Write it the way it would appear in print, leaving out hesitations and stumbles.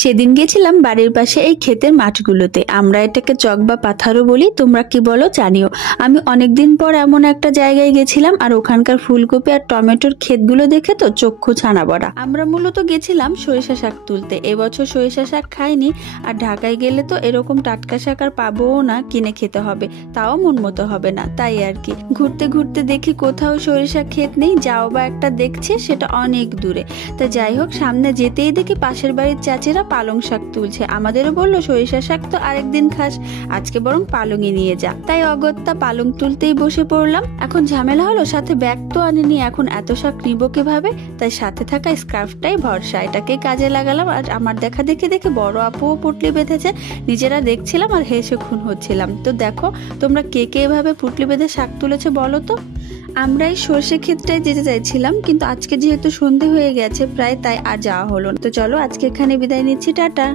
সেদিন গেছিলাম বাড়ির পাশে এই ক্ষেতের মাঠগুলোতে। আমরা এটাকে চক বা পাথারও বলি, তোমরা কি বলো জানিও। আমি অনেকদিন পর এমন একটা জায়গায় গেছিলাম, আর ওখানকার ফুলকপি আর টমেটোর ক্ষেতগুলো দেখে তো চক্ষু ছানা বড়া। আমরা মূলত গেছিলাম সরিষা শাক তুলতে। এবছর সরিষা শাক খাইনি, আর ঢাকায় গেলে তো এরকম টাটকা শাক আর পাবোও না, কিনে খেতে হবে, তাও মন মতো হবে না, তাই আর কি। ঘুরতে ঘুরতে দেখি কোথাও সরিষা ক্ষেত নেই, যাও বা একটা দেখছে সেটা অনেক দূরে। তা যাই হোক, সামনে যেতেই দেখি পাশের বাড়ির চাচিরা পালং শাক তুলছে। আমাদেরও বললো সরিষা শাক তো আরেকদিন খাস, আজকে বরং পালংই নিয়ে যা। তাই অগত্যা পালং তুলতেই বসে পড়লাম। এখন ঝামেলা হলো, সাথে ব্যাগ তো আনিনি, এখন এত শাক নিবো কিভাবে? তাই সাথে থাকা স্কার্ফটাই ভরসা, এটাকে কাজে লাগালাম। আর আমার দেখা দেখে দেখে বড় আপুও পুটলি বেঁধেছে, নিজেরা দেখছিলাম আর হেসে খুন হচ্ছিলাম। তো দেখো, তোমরা কে কে এভাবে পুটলি বেঁধে শাক তুলেছে বলো তো। আমরা এই সর্ষে ক্ষেতটায় যেতে চাইছিলাম, কিন্তু আজকে যেহেতু সন্ধে হয়ে গেছে প্রায়, তাই আর যাওয়া হলো না। তো চলো আজকে এখানে বিদায় নিচ্ছি, টাটা।